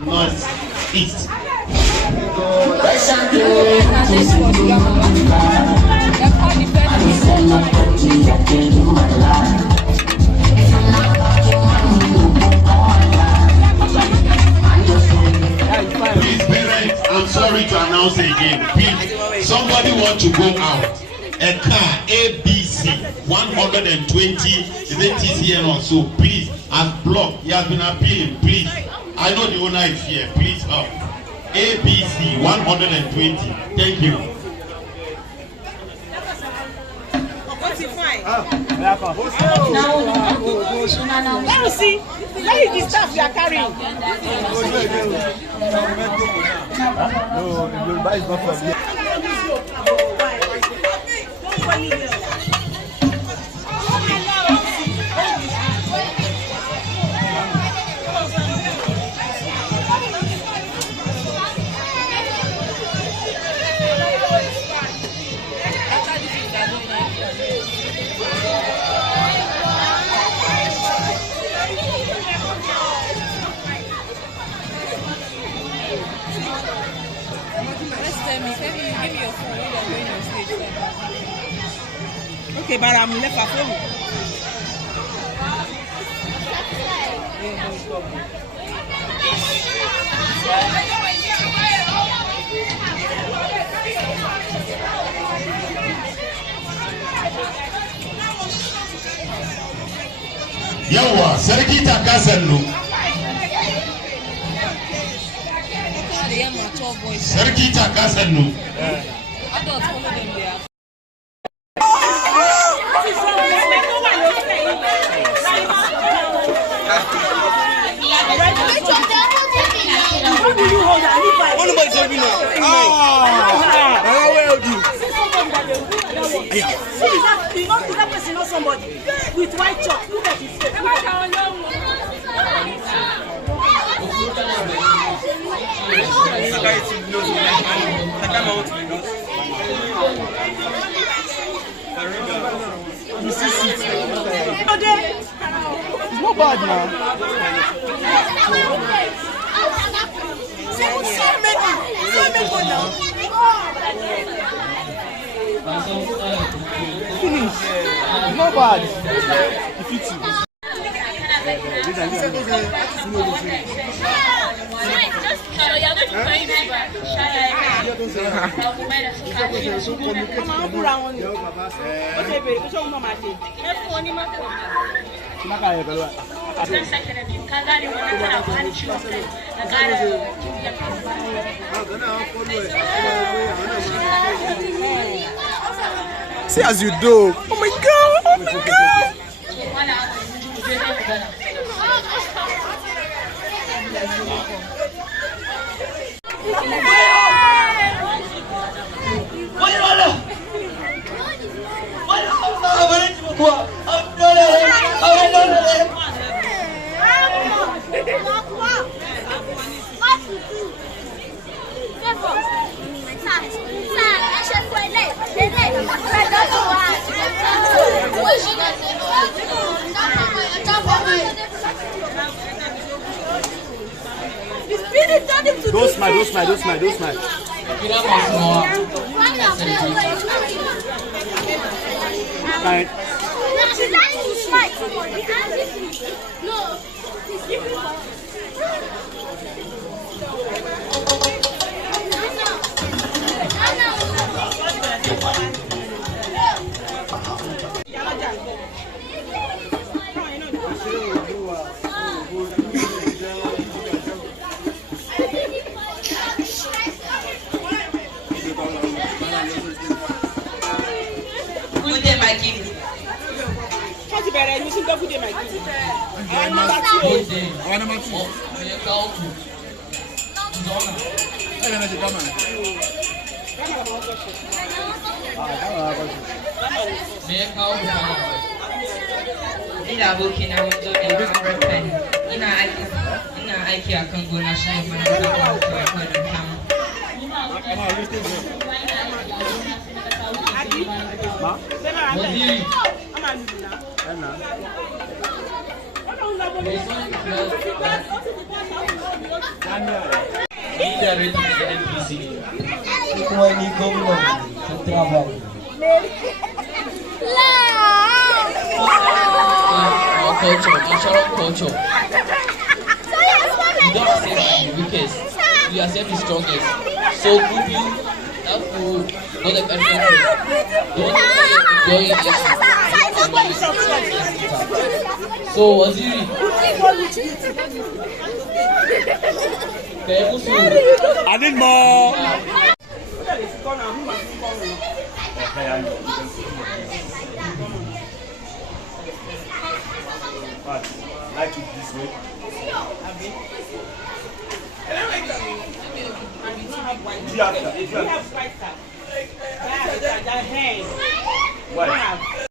north, east. Please, parents, I'm sorry to announce it again. Please, somebody want to go out. A car ABC 120 is a TCN or so. Please, as blocked, he has been appealing. Please, I know the owner is here. Please help. ABC 120. Thank you. Let me see. Let me the stuff you are carrying. No, the Yoruba is not from here. Okay, but I'm left at home. Yawa, Sarki Takasello. Sarki Takasello. I don't follow them there. That person knows somebody with white chalk. Look at his face. It's not bad now. Finish. It's not bad. It fits you. See as you do. Oh my god! Oh my god! Don't smile, don't smile, don't smile, don't smile. Right. Culture, natural culture. You don't accept the weakest, you accept the strongest. So group you that will go the everything. Don't enjoy it. So Waziri, I need more. Like it this way. Why?